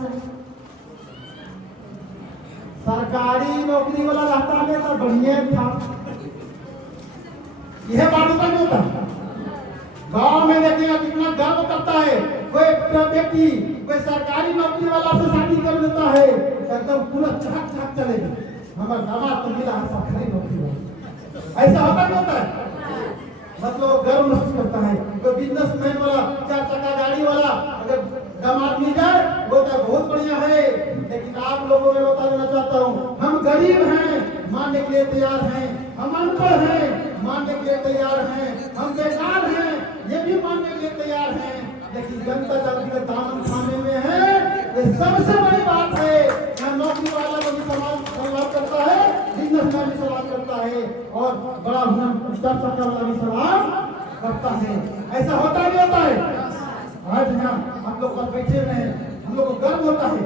सरकारी नौकरी वाला रहता है तो बढ़िया था, यह बात नहीं होता। गांव में देखिएगा कितना गर्व करता है, कोई बेटी कोई सरकारी नौकरी वाला से शादी कर देता है एकदम पूरा चहक चहक चलेगा, हमारा दामाद तो मिला है सरकारी नौकरी वाला। ऐसा होता नहीं होता है, मतलब गर्व महसूस करता है। कोई बिजनेसमैन वाला 4 चक्का गाड़ी वाला अगर दामाद मिल जाए वो तो बहुत बढ़िया है। लेकिन आप लोगों में बता देना चाहता हूँ, हम गरीब हैं मानने के लिए तैयार हैं, हम अनपढ़ हैं मानने के लिए तैयार हैं, हम बेकार हैं ये भी मानने के लिए तैयार हैं, लेकिन जनता जागृति का दामन थामे में है। ये सबसे बड़ी बात है। यहाँ नौकरी वाला को भी सवाल करता है, बिजनेसमैन भी सवाल करता है और बड़ा वाला भी सवाल करता है। ऐसा होता नहीं होता है। आज यहाँ हम लोग पर बैठे हुए हैं, हम लोग को गर्व होता है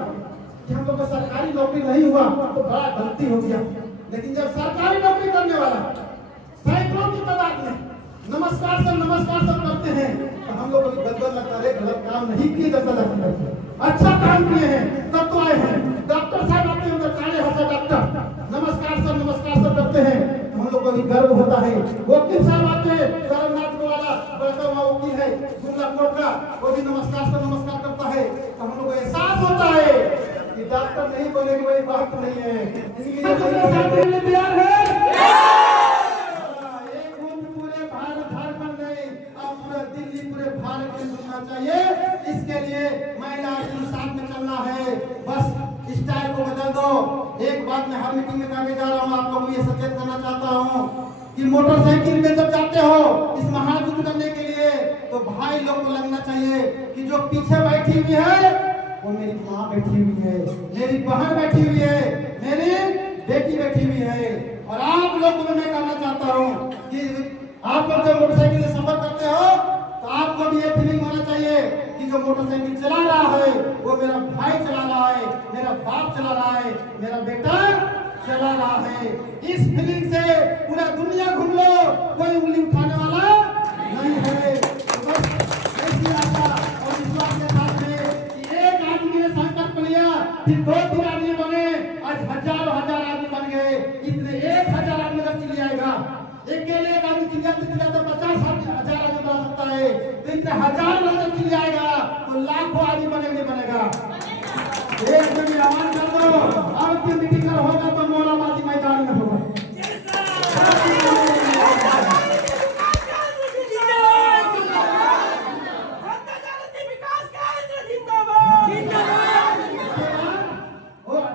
कि हम लोग को सरकारी नौकरी नहीं हुआ तो बड़ा गलती हो गया। लेकिन जब सरकारी नौकरी करने वाला सैकड़ों की तादाद में नमस्कार सब करते हैं तो हम लोग को भी गलत लगता है, गलत काम नहीं किए जनता जागृति, अच्छा काम किए हैं तब तो आए हैं। डॉक्टर साहब आते हैं काले हाथ डॉक्टर नमस्कार सब करते हैं, हम लोग को भी गर्व होता है। वकील साहब आते हैं, सरनाथ वाला बड़ा हुआ वकील है जुमला कोर्ट का, वो भी नमस्कार करता है, तो हम लोग को एहसास होता है कि डॉक्टर नहीं बोले की बड़ी बात नहीं है। तैयार है पूरे झारखंड नहीं, अब पूरा दिल्ली पूरे भारत में सुनना चाहिए। इसके लिए महिला के साथ में चलना है, बस स्टाइल को बदल दो। एक बात मैं हर मीटिंग में करके जा रहा हूँ, आप लोगों को ये सचेत करना चाहता हूँ कि मोटरसाइकिल में जब जाते हो इस महायुद्ध करने के लिए तो भाई लोग को लगना चाहिए कि जो पीछे बैठी हुई है वो मेरी माँ बैठी हुई है, मेरी बहन बैठी हुई है, मेरी बेटी बैठी हुई है। और आप लोग को मैं कहना चाहता हूँ कि आप लोग जब मोटरसाइकिल से सफर करते हो तो आपको भी ये फीलिंग होना चाहिए कि जो मोटरसाइकिल चला रहा है वो मेरा भाई चला रहा है, मेरा बाप चला रहा है, मेरा बेटा चला रहा है। इस फीलिंग से पूरा दुनिया घूम लो, कोई उंगली उठाने वाला नहीं है। तो बस ऐसी आशा और विश्वास के साथ में कि एक आदमी ने संकल्प लिया, फिर 2-3 आदमी बने, आज हजारों आदमी बन गए। इतने 1000 आदमी जब चिल्ली आएगा, अकेले एक आदमी चिल्लाते 50,000 आदमी बना सकता है, तो इतने 1000 लोग चिल्ली आएगा तो लाखों आदमी बनेगा। एक मिनट आवाज कर दो, अब की मीटिंग होगा तो मोराबादी मैदान में होगा।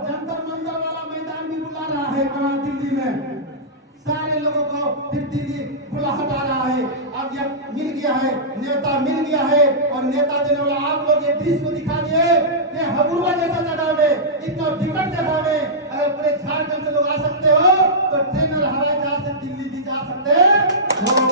जंतर मंतर वाला मैदान भी बुला रहा है दिल्ली में, सारे लोगों को फिर दिल्ली बुलाहट आ रहा है। अब यह मिल गया है, नेता मिल गया है और नेता देने वाला आप लोग ये देश को दिखा दिए। हबुआ जैसा जगह में, इतना विकट जगह में अगर पूरे झारखंड से लोग आ सकते हो तो ट्रेन और हवाई जहाज से दिल्ली भी जा सकते हो।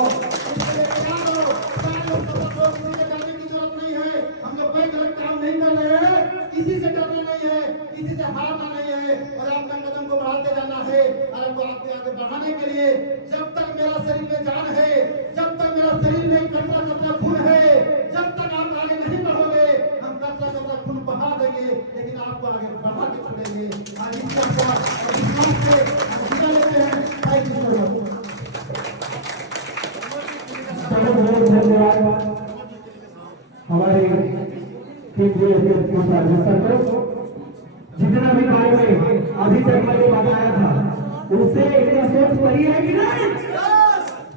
जब तक मेरा शरीर में जान है, जब तक मेरा शरीर में कतरा कतरा खून है, जब तक आप आगे नहीं बढ़ोगे, हम कतरा कतरा खून बहा देंगे, लेकिन आपको आगे बढ़ा के छोड़ेंगे। आज इस बात को विश्वास से हम विदा लेते हैं। Thank you so much. बहुत धन्यवाद हमारे जितना भी कार्य में अभी तक मैंने बताया था उससे इनका सोच परी है कि नहीं?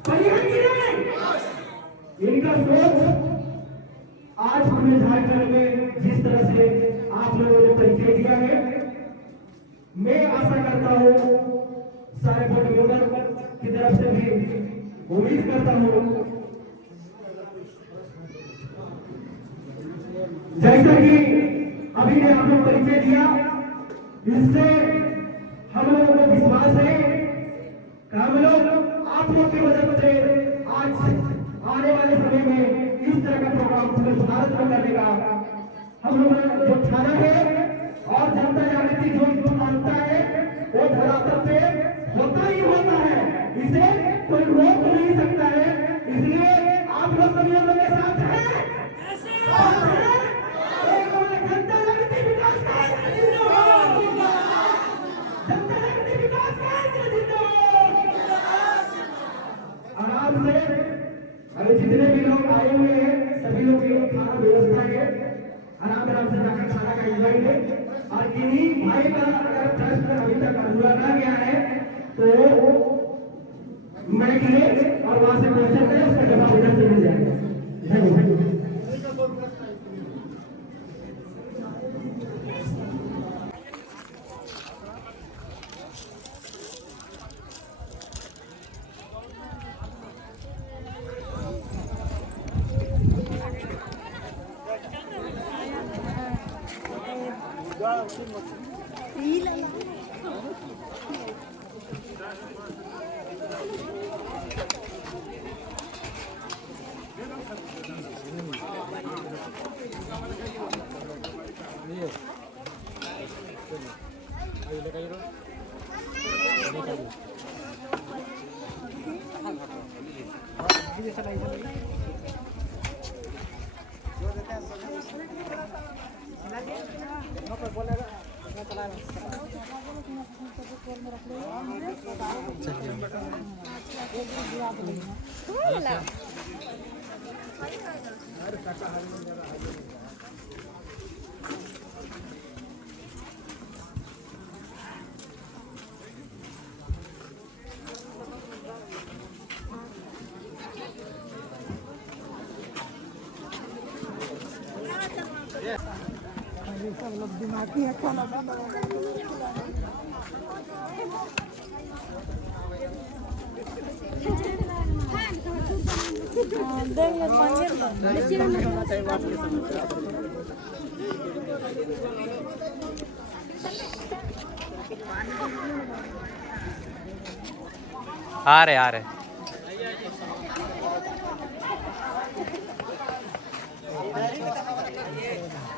परी है कि नहीं? इनका सोच आज हमें झारखंड में जिस तरह से आप लोगों ने परिचय दिया है, मैं आशा करता हूँ सारे बोर्ड की तरफ से भी उम्मीद करता हूँ जैसा कि अभी ने हम लोग परिचय दिया, इससे हम लोगों को विश्वास है कि हम लोग आप लोग की वजह से आज आने वाले समय में इस तरह का प्रोग्राम पूरे भारत में करने का हम लोगों ने जो ठाना है और जनता जागृति जो मानता है वो धरातल पे होता ही होता है, इसे कोई रोक नहीं सकता है। इसलिए आप लोग सभी हम लोग के साथ हैं। आराम से अरे जितने भी लोग आए हुए हैं सभी लोग के लिए खाना व्यवस्था है, आराम से जाकर खाना का एंजॉय है। और इन्हीं भाई का अगर ट्रस्ट अभी तक अधूरा रह गया है तो मैं और वहां से पहुंचे थे उसका जवाब इधर से मिल जाएगा। धन्यवाद। दिमागी है खाना आ रहे